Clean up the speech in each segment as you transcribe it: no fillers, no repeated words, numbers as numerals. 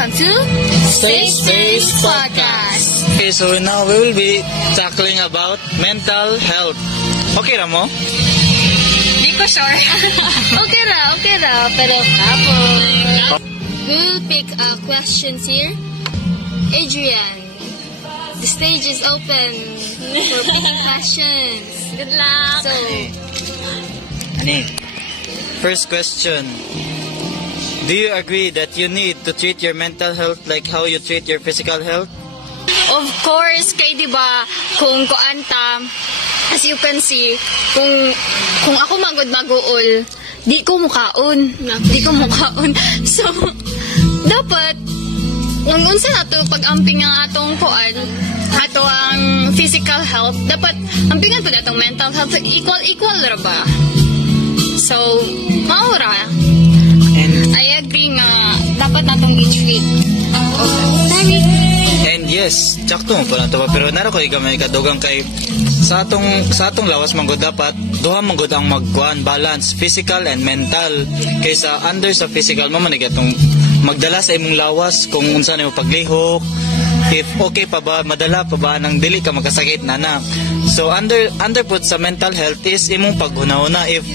welcome to Safe Space Podcast. Okay, so now we will be tackling about mental health. Okay ra mo? Di ko sure. Okay ra, pero kapon. We'll pick questions here. Adrian, the stage is open for picking questions. Good luck. So, Ani, first question. Do you agree that you need to treat your mental health like how you treat your physical health? of course, kay diba, kung kuanta, as you can see, kung ako magod-maguol, di ko mukaon. So, dapat, kung unsa na to pag-amping ang atong kuan, ato ang physical health, dapat ampingan po atong mental health, equal ra ba? So, maura. I agree nga, dapat natong i-treat. And yes, tsakto mo po na ito. Pero naro ko gamay kadugang kay sa atong lawas manggod dapat duha manggod ang magkuan balance physical and mental. Kaysa under sa physical mo man atong magdala sa imong lawas kung unsa nimo paglihok, if okay pa ba, madala pa ba nang dili ka magkasakit na. So under put sa mental health is imong paghunahuna if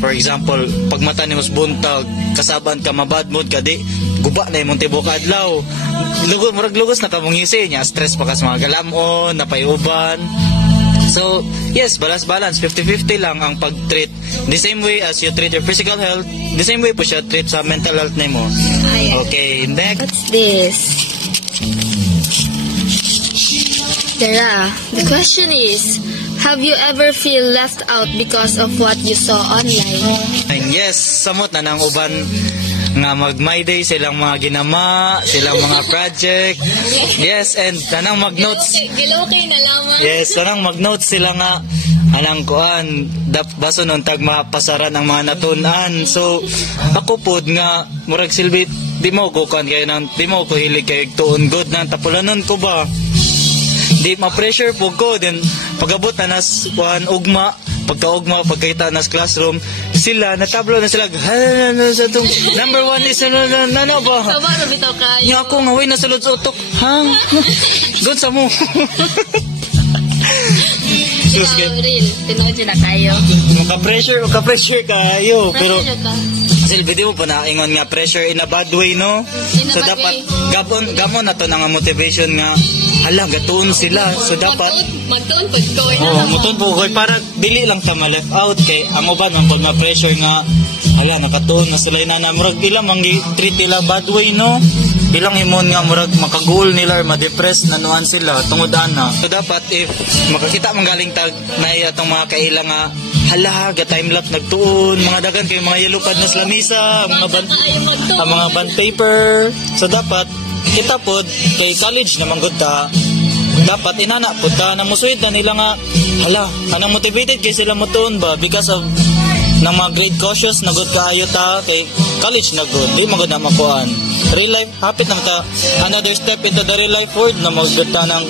for example pag mata nimo buntag kasaban ka mabad mood ka di guba na imong tibok adlaw lugos na kamong hisi nya stress pa ka sa mga galamon napayuban. So yes, balance 50-50 lang ang pag-treat. The same way as you treat your physical health, the same way po siya treat sa mental health nimo. Okay, next. What's this? Tara, the question is, have you ever feel left out because of what you saw online? And yes, samot na nang uban nga mag-my day silang mga ginama, silang mga project. Yes, and tanang mag-notes. Gilokay na lamang. Yes, tanang mag-notes sila nga anang kuan baso nun tag mapasaran ang mga natunan. So ako pod nga murag silbi di mo ko kan kay nang di mo ko hilig kay tuon good nang tapulanon ko ba. Di ma-pressure po ko then pagabot na nas kuan ugma pagkita nas classroom sila natablo na sila sa tong number 1 is ano ba Tama na bitaw kayo. Nya ako nga way nasulod sa utok hang good sa mo. Sus Real, tinood na kayo. Maka-pressure kayo pero silbi di mo pa naingon nga pressure in a bad way no. So dapat gamon na to nga motivation nga hala gatuon sila so dapat magtuon pagtuon mutuon po koy para dili lang ta ma-left out kay ang uban man pag ma-pressure nga hala nakatuon na sila na murag ilang mangi treat nila bad way no ilang himon nga murag makagoal nila or ma-depress na nuan sila tungod ana. So dapat if makakita man galing tag na atong mga kailang nga hala ga time lapse nagtuon mga dagan kay mga yellow pad na sa lamisa mga band paper so dapat kita pod kay college naman gud ta dapat inana pod ta na musuid na nila nga hala anang motivated kay sila motuon ba because of nang mga grade cautious na good kaayo ta kay college na good di magud na makuan real life hapit na ta another step into the real life world na magud ta nang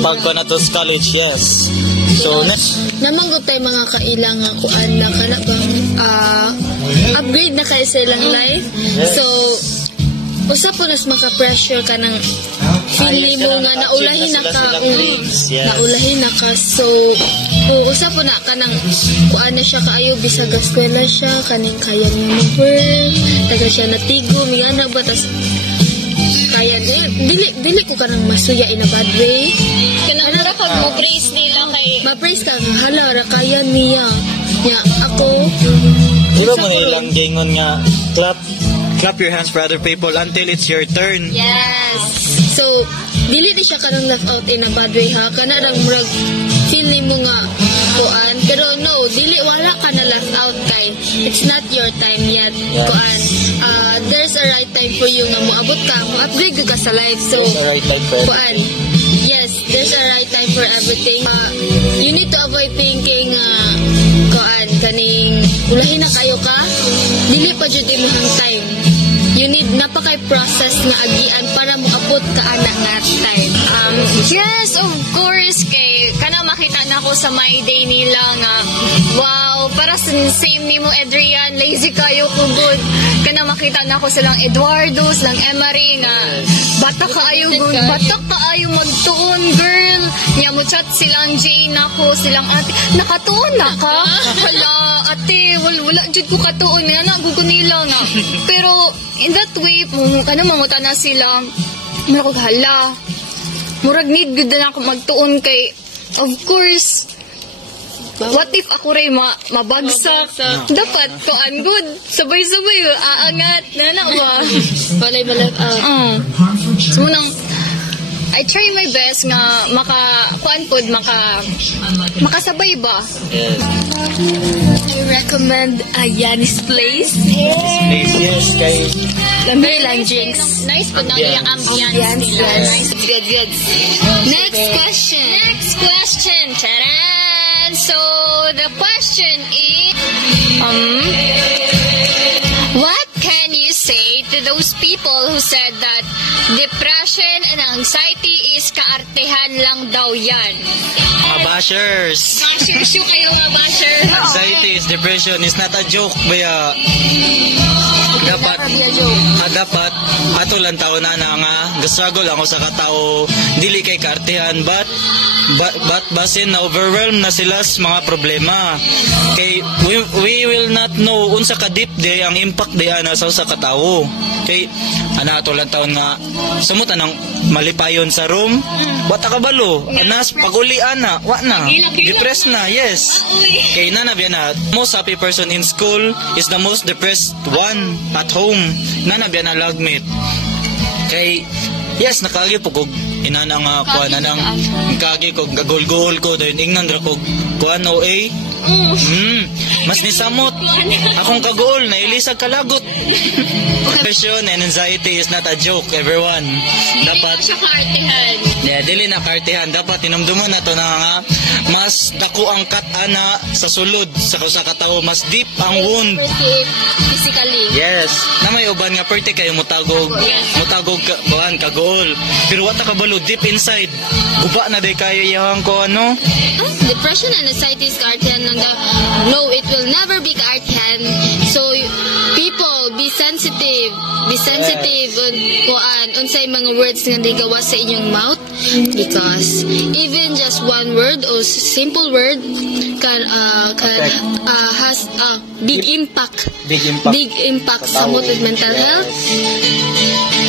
pagkuan na to sa college. Yes, so next naman gud tay mga kailang nga kuan na kana bang upgrade na kay sa ilang life. So usap po nas maka-pressure ka ng feeling mo nga naulahin na ka so usap po na ka ng kuan na siya kaayo bisag eskwela siya kaning kaya niya mag-work taga siya natigo migana ba tas kaya dili ko ka ng masuya in a bad way kanang pag mo praise nila kay ma-praise ka hala ra kaya niya nya ako di ba mo ilang gingon nga clap your hands for other people until it's your turn. Yes. So, dili na siya kanang left out in a bad way ha. Kana lang murag feeling mo nga kuan. Pero no, dili wala ka na left out kay it's not your time yet. Yes. Kuan. There's a right time for you nga moabot ka, mo-upgrade ka sa life. So, there's a right time for kuan. Yes, there's a right time for everything. You need to avoid thinking kuan kaning ulahin na kayo ka. Dili pa jud imong time. You need napakay process nga agian para moabot ka ana nga time. Yes, of course. Kay kana makita na ako sa my day nila nga, wow, para sa same ni mo, Adrian, lazy kayo ko good. Kana makita na ako silang Eduardo, silang Emery nga, bata kaayo good, bata kaayo magtuon, girl. Nya mo chat silang Jane ako, silang ate, nakatuon na ka? Hala, ate, wala jud ko katuon na nagugo nila nga. Pero in that way, kana mamuta na silang, mura ko hala. Murag need good na ako magtuon kay, of course, what if ako rin mabagsak? Dapat tuan good. Sabay-sabay, aangat. Nana ba? Balay-balay. So, munang, I try my best nga makasabay ba? Yes. I recommend Yanis Place. Yes, kay Very Jinx. Nice but not yung ambience nila. Nice. Good. Next question. Taran! So, the question is, what can you say to those people who said that depression and anxiety is kaartehan lang daw yan? mga bashers. Bashers yung kayo mga basher. Anxiety is depression is not a joke, baya. Dapat ato lang tao na nga gasagol ako sa katao dili kay kaartehan but basin na overwhelmed na sila sa mga problema kay we will not know unsa ka deep day ang impact day ana sa katao kay ana ato lang taon nga sumut anang malipayon sa room bata ka balo anas paguli ana wa na depressed na yes kay nana biya na most happy person in school is the most depressed one at home nana biya na lagmit kay yes nakagi po kog inana nga kuha na nang kagi kog gagol-gol ko dahil ingnan ra kog kuha no mas nisamot akong kagol na ilisag kalagot. Depression and anxiety is not a joke, everyone. Dapat dili na kartehan dapat tinumduman nato na nga mas dako ang kat-ana sa sulod sa katao mas deep ang wound Physically. yes na may uban nga perte kayo mutagog buwan kagol pero wata ka balo deep inside guba na day kayo iyang ko ano Depression and anxiety is kaartehan lang daw. No, it will never be kaartehan. So, people, be sensitive unsay mga words nga gawa sa inyong mouth because even just one word or simple word can has a big impact sa mood and mental health.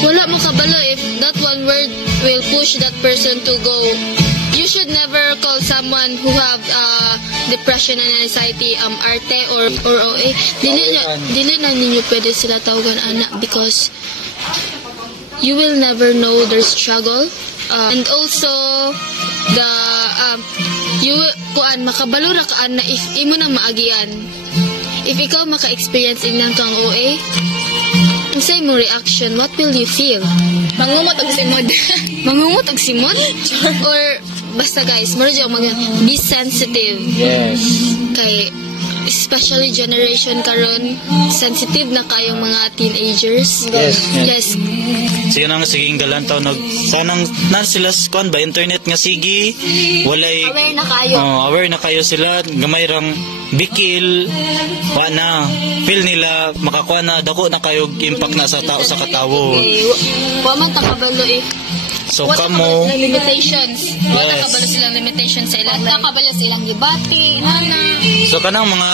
Wala mo kabalo if that one word will push that person to go. You should never call someone who have depression and anxiety arte or OA. Dili na ninyo pwede sila tawagan anak because you will never know their struggle and also the makabalo ra ka na if imo nang maagian if ikaw maka-experience ilang kang OA unsay mo reaction what will you feel mangungot og simod or basta guys mo be sensitive yes kay especially generation karon sensitive na kayong mga teenagers. Yes. Sige nang siging galantaw sanang nan sila kon ba internet nga sige walay aware na kayo. Aware na kayo sila gamay rang bikil wa na feel nila makakuha na dako na kayo impact na sa tao sa katawo. Wa man ta kabalo So kamo limitations. Wala kabalo silang limitations sa ilang. Wala kabalo silang gibati, nana. So kanang mga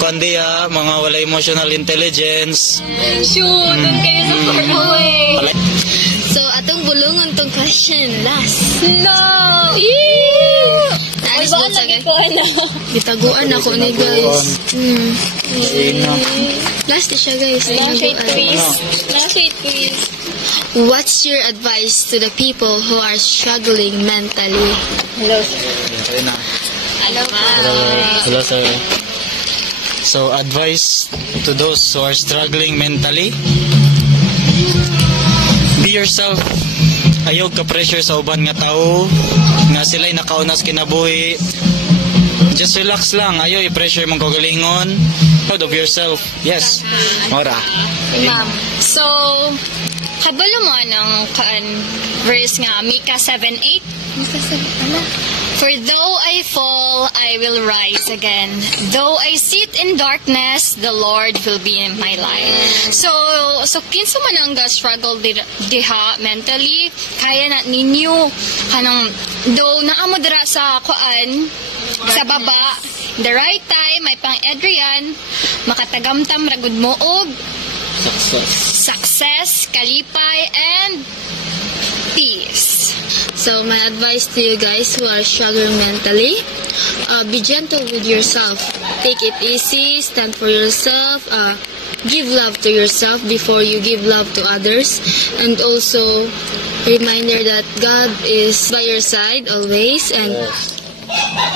kandiya, mga wala emotional intelligence. Shoot, kayo sa boy. So atong bulungon tong question last. No. Ay ba bitaguan ako ni guys. Last na siya guys. Last please. What's your advice to the people who are struggling mentally? Hello. Hello, sir. So, advice to those who are struggling mentally? Be yourself. Ayog ka pressure sa uban nga tao nga sila'y nakaunas kinabuhi. Just relax lang. Ayaw i-pressure mong kagalingon. Proud of yourself. Yes. Mora. Ma'am. So, Kabalo mo anang verse nga, Micah 7:8. For though I fall, I will rise again. Though I sit in darkness, the Lord will be in my light. So kinsa man ang struggle diha mentally, kaya na ninyo kanang though naamo dira sa sa baba, the right time may pang Adrian, makatagamtam ragud mo og success, kalipay, and peace. So my advice to you guys who are struggling mentally, be gentle with yourself. Take it easy, stand for yourself, give love to yourself before you give love to others. And also, reminder that God is by your side always, and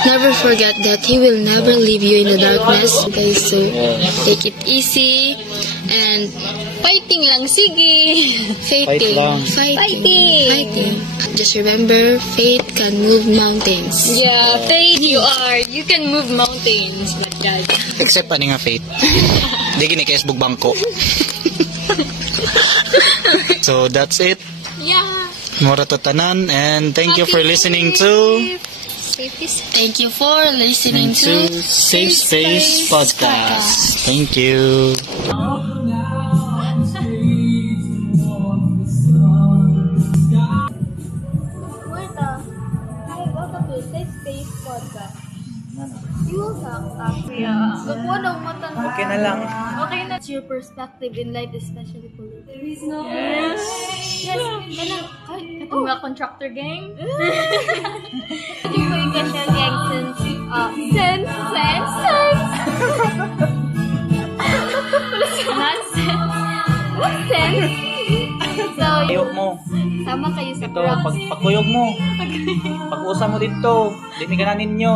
never forget that He will never leave you in the darkness. Okay, so take it easy and Fighting lang, sige. Fighting. Just remember, faith can move mountains. Yeah, faith you can move mountains, but God. Except ani nga faith. Di gini kay Facebook bangko. So that's it. Yeah. Mura to tanan, and thank you for listening to Thank you for listening to Safe Space Podcast. Thank you. Okay na lang. Okay na. Your perspective in life, especially politics. Yes. Ito nga contractor gang. Hindi ko yung kasya gang since What sense? So, Kuyog mo. sama kayo sa Ito, pagkuyog mo. Pag-usa mo dito. Diniganan ninyo.